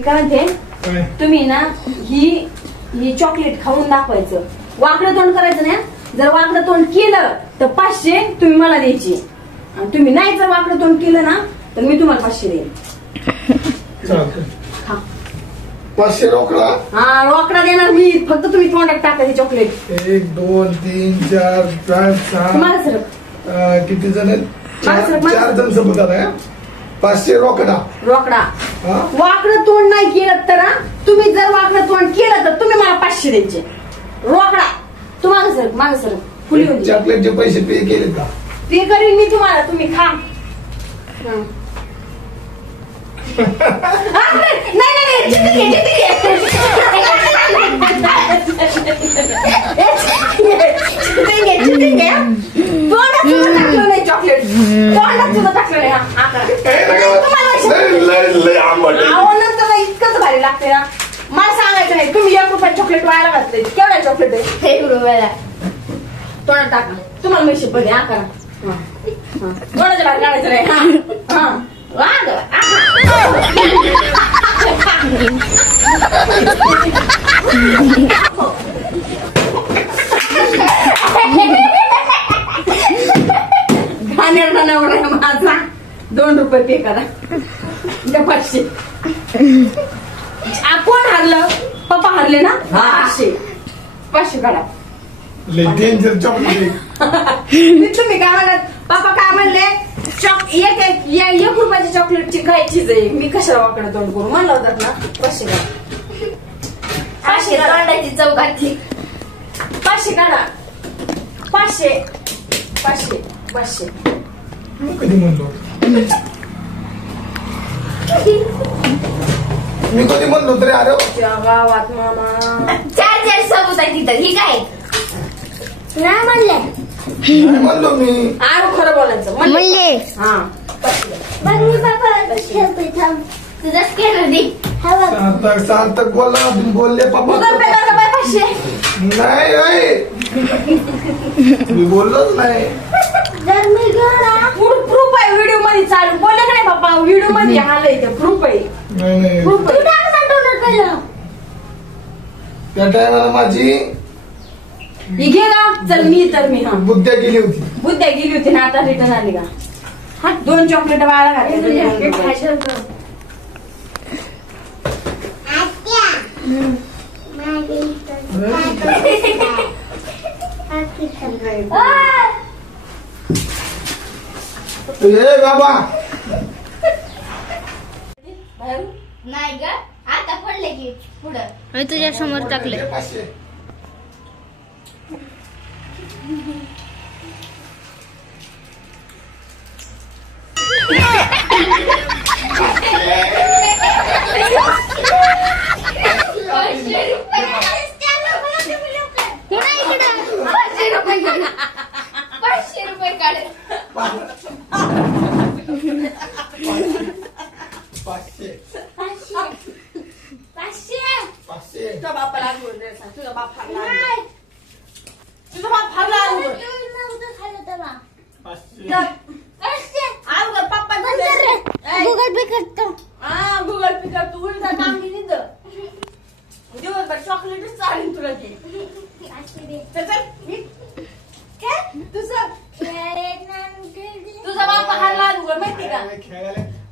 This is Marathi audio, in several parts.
मी काय म्हणते, तुम्ही ना ही चॉकलेट खाऊन दाखवायचं. वाकडं तोंड करायचं ना. जर वाकडं तोंड केलं तर 500 तुम्ही मला द्यायची. आणि तुम्ही नाही जर वाकडं तोंड केलं ना तर मी तुम्हाला 500 देईन. 500 रोकडा. हा रोकडा देणार मी. फक्त तुम्ही तोंडात टाकायची चॉकलेट. 1 2 3 4 5 6 तुम्हाला सर किती जण? 4 जण सोबत आलाय. 500 रोकडा. वाकडं तोंड नाही केलं तर तुम्ही जर वाकडं तोंड केलं तर तुम्ही मला 500 द्यायचे. रोकडा. तुम्हाला सर माझं सर फुली चॉकलेटचे पैसे पे केले का? पे करीन मी तुम्हाला. तुम्ही खा. चॉकलेट तोंडात सुद्धा टाकलं नाही. इतकंच भारी लागते ना. मला सांगायचं नाही. तुम्ही 1 रुपया चॉकलेट व्हायला घातले. केवढ्या चॉकलेट आहे? 1 रुपयाला. तोंडात टाका. तुम्हाला मी शिकवते. हा करा. तोंडाच्या बाहेर काढायचं नाही. घाणेरडा नवरा माझा. 2 रुपये पे करा. 500. कोण हारलं? पप्पा हारले ना. 500 काढा. Danger chocolate. तुम्ही काय म्हणत? पप्पा काय म्हणले? 1 रुपयाची चॉकलेटची खायचीच आहे. मी कशाला वाकडं तोंड करू म्हणलं होतं ना. 500 काढा. 500 तोंडाची चव घातली. 500 काढा. 500. कधी म्हणलो? मी कधी म्हणलो तरी? अरे गावात मामा 4 सबूत आहे तिथं. ही काय नाही म्हणले. म्हणलो मी. आरो खरं बोलायचं म्हणले. हा तुझा स्कॅनर दे. सार्थक बोला. बोलले पप्पा. नाही मी बोललोच नाही. प्रूफ आहे व्हिडिओ मध्ये चालू. बोलले का नाही पप्पा? व्हिडिओ मध्ये आलंय ते प्रूफ आहे. त्या टायमाला माझी घे ना. चल मी बुद्ध्या गेली होती ना. आता रिटर्न आली का? हा 2 चॉकलेट वाळा घातले. बाबा नाही ग. आता पडले की पुढं तुझ्या समोर टाकले. तुझा बापाला तुझा बाप फारला. तुझा बाप फारला. पप्पा गूगल पे करतो. गुगल पे कर. तू उलटा काम केली तर दिवसभर चॉकलेटच चालेल तुला. ते तुझा बाप हारला गुगल माहिती का?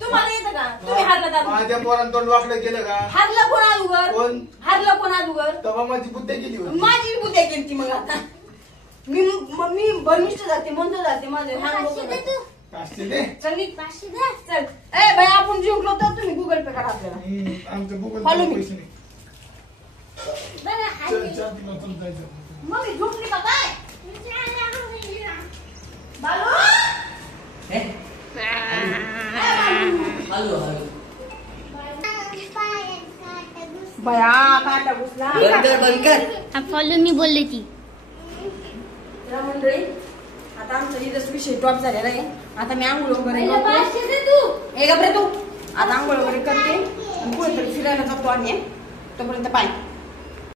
तुम्हाला येतं का? तुम्ही हारला. माझ्या पोरानं तोंड वाकडं केलं का? हारलं कोण अगोदर? कोण हारलं कोण अगोदर? तेव्हा माझी बुद्ध्या गेली होती. माझी बुद्ध्या केली. मग आता मी भरमिष्ट जाते. म्हणतो जाते. माझे चल. ए बाई आपण जिंकलो तर तुम्ही गुगल पे करा आपल्याला. आमचं गुगल Follow me. पैसे नाही. मग मी झोपली का काय? बालू बया काटा घुसला. फॉलो मी बोलले ती. मंडळी आता आमचा इथंच विषय टॉप झालेला आहे. आता मी आंघोळ वगैरे तू आता आंघोळ वगैरे करते. कुठेतरी फिरायला जातो आम्ही. तोपर्यंत पाय.